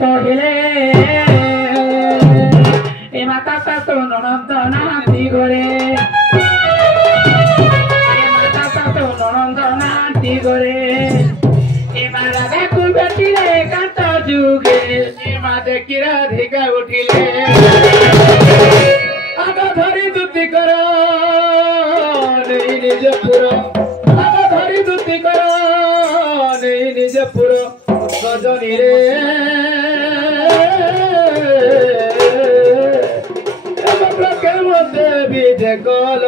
সহিলে এ মাতা শাশু ননদ নাতি ঘরে এ মাতা শাশু ননদ নাতি ঘরে এবার দেখু বেটিলে কান্ত যুগে মা দেখি রাধিকা উঠিলে আগ ধরি দুতি কর নেই নিজ পুর আগ ধরি দুতি কর নেই নিজ পুর সজনী রে দেবী দেখল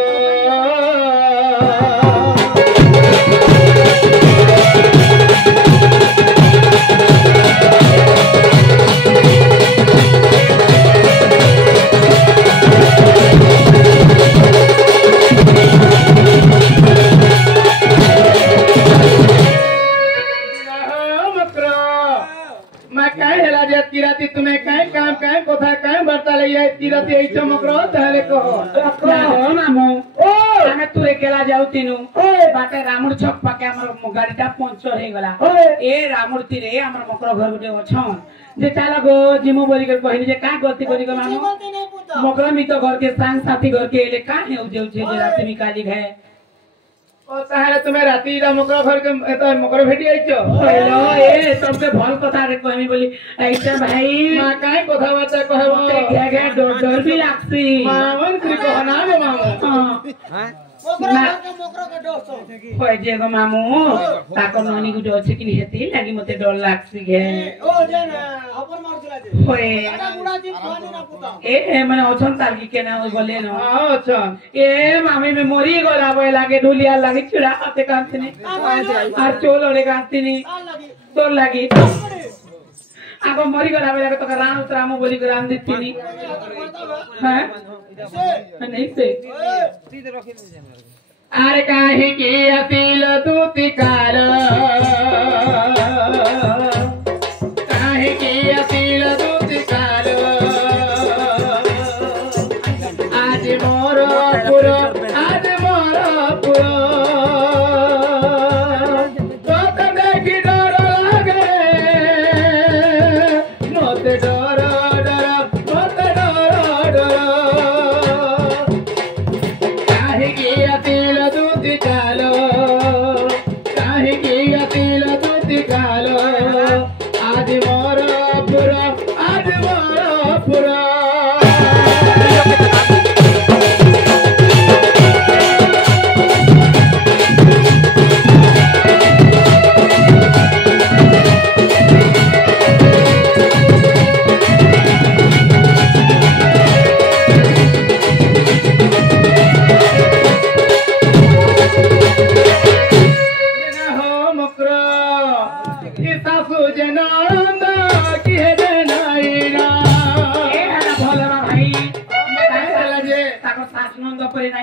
राती तुम्हें कहीं काम कहीं कोथा कहीं बर्ता ले ये राती ऐ चमक रहो ताले कहो कहो मामू ओ हमें तुरे केला जाऊ तीनु बाटे रामुर छक पाके हमर गाड़ीटा पंचर हे गला ए रामुर तीरे हमर मकर घर गुटे अछन जे चाला गो जिमु बोली कर कहली जे का गति करी गो मामू मकर मी तो घर के संग साथी घर के ले का हेउ जेउ छे जे राती मी काली घे ओ ताहारे तुम्हें राती रा मकर घर के एत मकर भेटी आइछो हेलो ए सबके भल कथा रे कहमी बोली ऐसा भाई मां काहे कथा बात कहबो घे घे डर डर भी लागसी मामन श्री कहना रे मामू हां मकर के डोसो होय जे गो मामू ताको ननी गुटे अछि कि हेती लागी मते डर लागसी घे ओ जेना अपन मारछला जे होय आडा गुडा जी पानी ना पुता ए माने अछन तालकी केना बोले न हां अछन ए मामी में मोरी गला बय लागे ढुलिया लागे छिड़ा हाथे कांतनी आ चोलोरे कांतनी तोर लागी आगो मरी गला बय लागे तो रान उतरामो बोली के रान दितिनी हां नहीं से अरे काहे की अपील दूती काल काहे की अपील दूती काल आज मोर पुरो आज मोर पुरो तो देखी डर लागे मोते डर डर मोते डर डर काहे की अपील दूती काल काहे की अपील दूती काल आज मोर पुरो आज मोर पुरो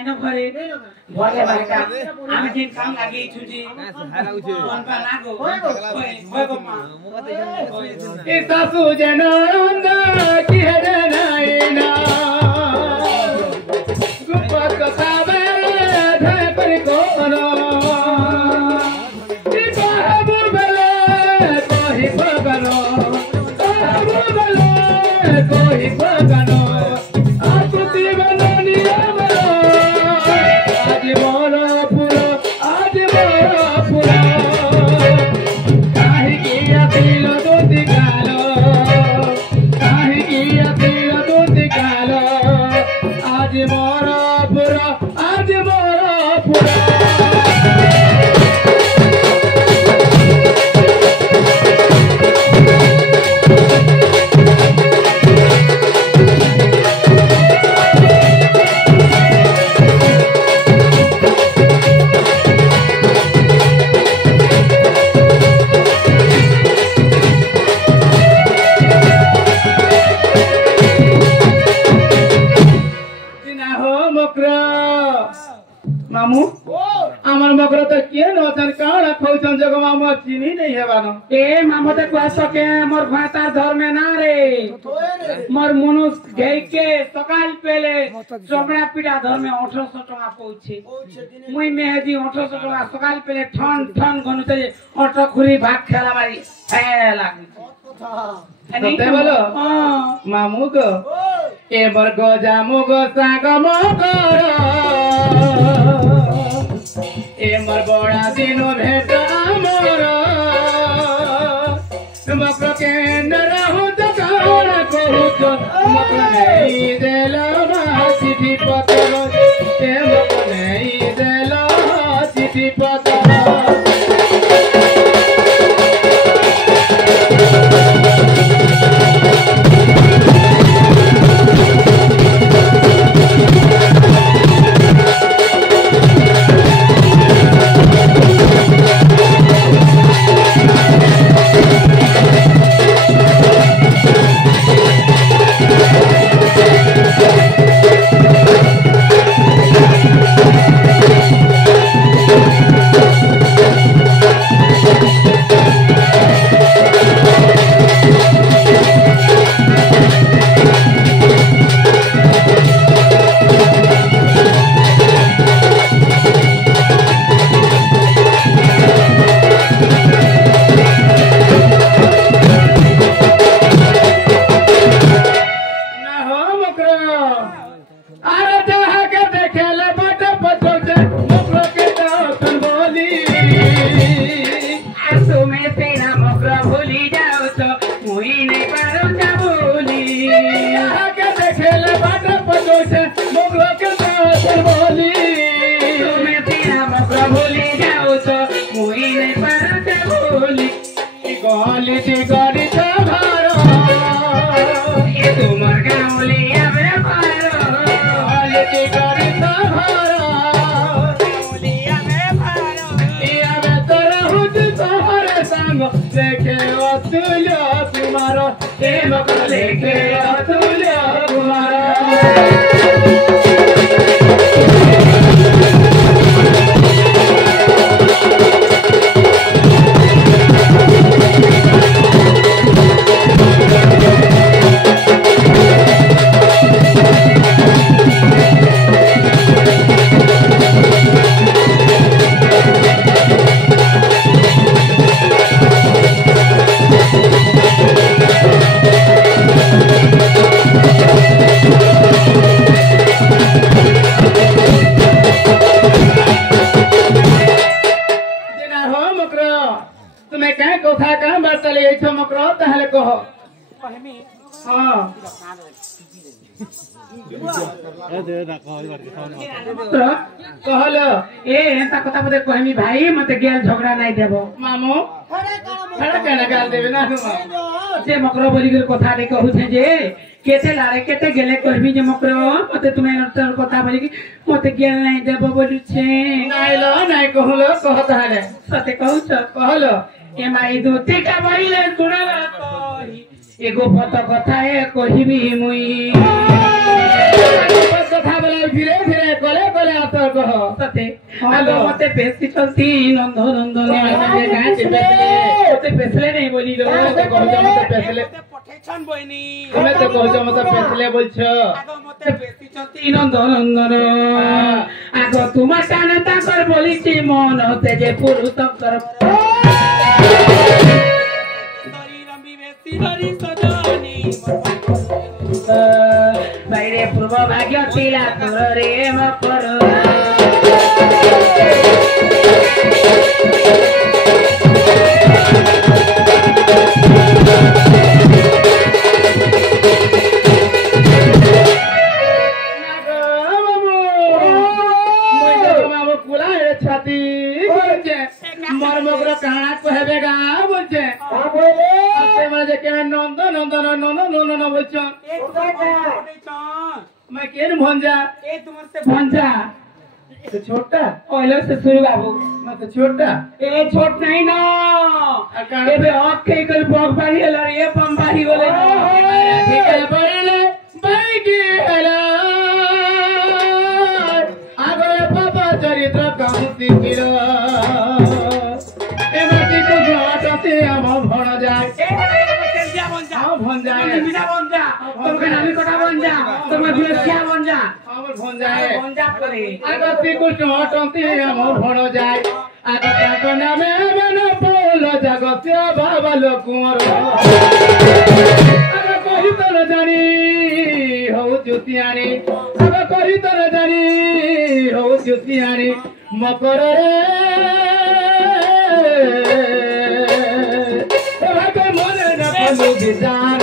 भले बाका आमी दिन काम लागे छुजी मन पा लागो होय गो मा ए सासू जनंद की हे नाइना गुप्त कथा बेरे धय पर कोनो ई बाबू बले कोही भगनो बाबू बले कोही भगनो आकुति बननी मामू आमार मकर मकर तो के नचन काण खौचन जग मामू चिनी नहीं हेबानो ए मामू ते कह सके मोर भातार धर में ना रे मोर मनुष गई के सकाल पहले चमड़ा पीड़ा धर में 1800 टका पहुंचे मुई मेहदी 1800 टका सकाल पहले ठन ठन गनुते ऑटो खुरी भाग खेला मारी ए लागी सत्य बोलो मामू को ए बर गजा मुगो साग मकर ए मर बड़ा दिनो भेट आमर मकर के नरहु दकाण कहूच मकर नहीं देला चिठी पत्र ए मकर नहीं देला चिठी पत्र भाई मत गेल झगड़ा नहीं देबो मामू खड़ा केना गाल देबे ना जे मकरो बोली के कथा दे कहू छे जे केते लारे केते गेले कहबी जे मकरो मते तुमे नतर कथा बोली कि मते गेल नहीं देबो बोलू छे नाइलो नहीं कहलो कहत हाले सते कहू छ कहलो ए माई दूती का बइले सुनाला कही एगो पत कथा है कहबी मुई कथा बोला फिरे फिरे कोले कोले आतर कह सते आलो मते पेसी चलती नंदो नंदो ने गाय से पेसले पेसले नहीं बोली लो तो कहजो मते पेसले पठेछन बहिनी তুমি তো कहजो मते पेसले बोलछो आगो मते पेसी चलती नंदो नंदन आगो तुम्हार काने ताकर बोलिছি मन होते जे पुरुष कर शरीरम विवेसी हरि सजनी বাইরে পূর্ব ভাগ্য ছিলা তোর রে মকর ছাতি বলছে মর মকর কানা কহবে গা বলছে যে কেন নন্দ নন্দন নন নন বলছ मैं केन भंजा ए तुमर से भंजा तो छोटा ओले से सुरु बाबू मैं तो छोटा ए छोट नहीं ना ए बे आँख के कल बॉग बारी हला ये पम बारी बोले ठीक है बोले भाई की हला आगे पापा चरित्र काम सिकिरा ভঞ্জায় মিঠা বঞ্জা তোকে নামি কটা বঞ্জা তোমার বিয়ে কিয়া বঞ্জা আমার ভঞ্জায় বঞ্জা করে আগা শ্রীকৃষ্ণ অটন্তি আমার ভণ যায় আগা তাଙ୍କ নামে মন পৌল জাগস্য বাবল কুঁৱର আগা কহি তর জানি হଉ জ্যোতিଆଣି আগা কহি তর জানি হଉ জ্যোতিଆଣି মকରରେ ভাবে মনে না কলু বিচার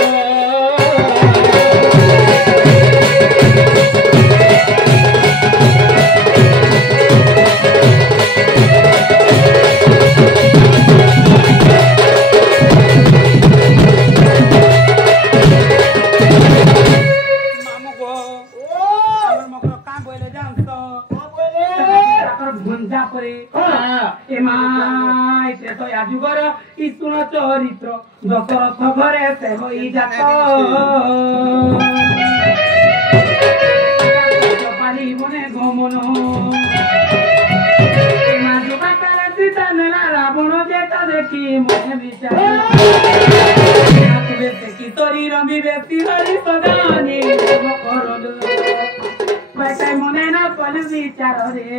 যুগর ইতুণ চরিত্র দশরথ ঘরে সে হই যাত পালি মনে গমন সীতা নেলা রাবণ যেটা দেখি মনে বিচার দেখি তরি রবি ব্যক্তি হরি সদানি মনে না কলু বিচার রে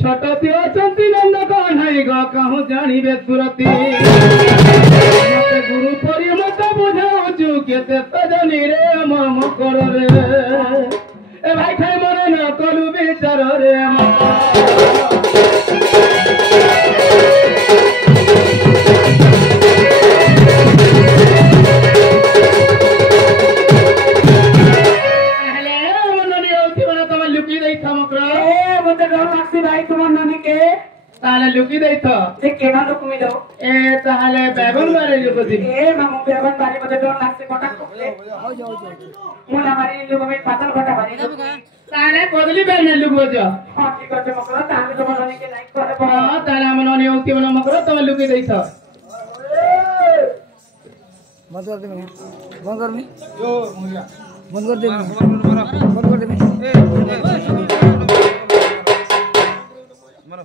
छोट अचंती नंदक नहीं ग कहूँ जानवे सुरती मत गुरु परी मत बुझाऊचु केते तजनी रे मम कर रे ए भाई खाई मरे न कलु विचार रे लुकी देथ केना लुक मिलो ए ताहले बेगन बारे लुक दी ए मामू बेगन बारे मते डर लागसे कोटा कोले हो जाओ मुला बारे लुक में पातल कोटा बारे ताहले कोदली बेने लुक हो जा हां ठीक আছে मकरा ताहले तो मननी के लाइक करे हां ताहले मननी होती मन मकरा तो लुकी देथ बंद कर दे बंद कर मी जो मुला बंद कर दे बंद कर दे ए मारो